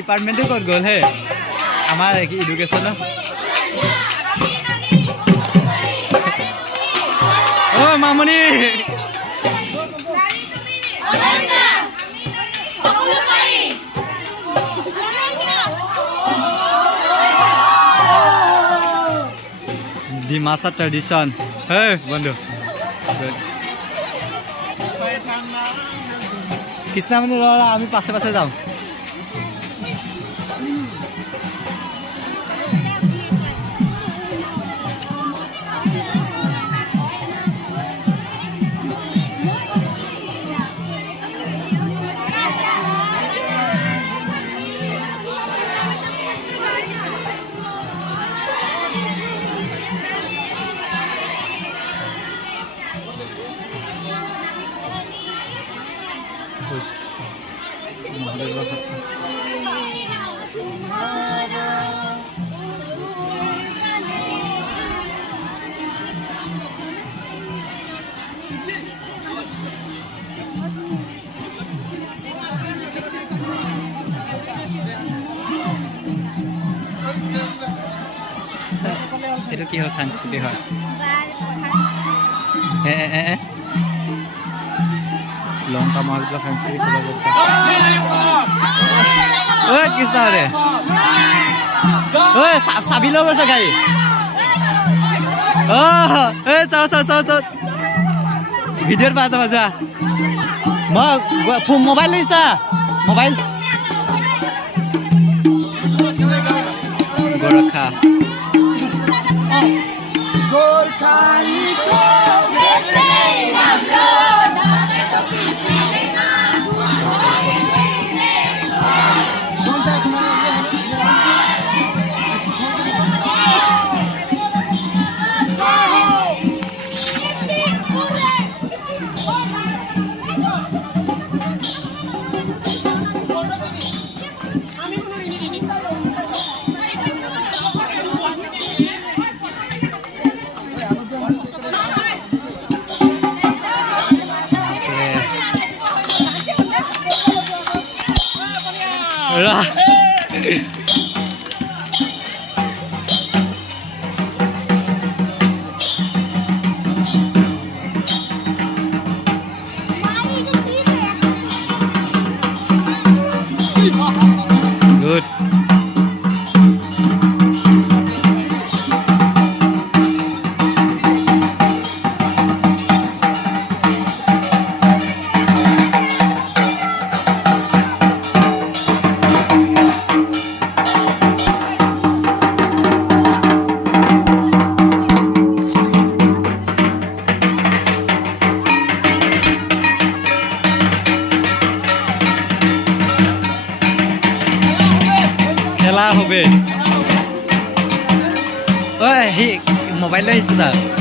ডিপাৰ্টমেণ্টটো ক'ত গ'ল হে আমাৰ এডুকেশ্যনৰ অ' মামনি ডিমাচা ট্ৰেডিশ্যন হে বন্ধু কৃষ্ণামণি ৰ আমি পাছে পাছে যাওঁ এইটো কি হয় সাংস্কৃতি হয় লংকা মহাবিদ্যালয় সাংস্কৃতিক ঐ কৃষ্ণ ৰে ঐ চাবি লৈ গৈছে গাড়ী চাও চাও চাও চাও ভিডিঅ'ত পাই যাবা যোৱা মই মোবাইল লৈছা মোবাইল গোৰখা Good. খেলা হবে ওই মোবাইল লৈ আহিছো তাৰ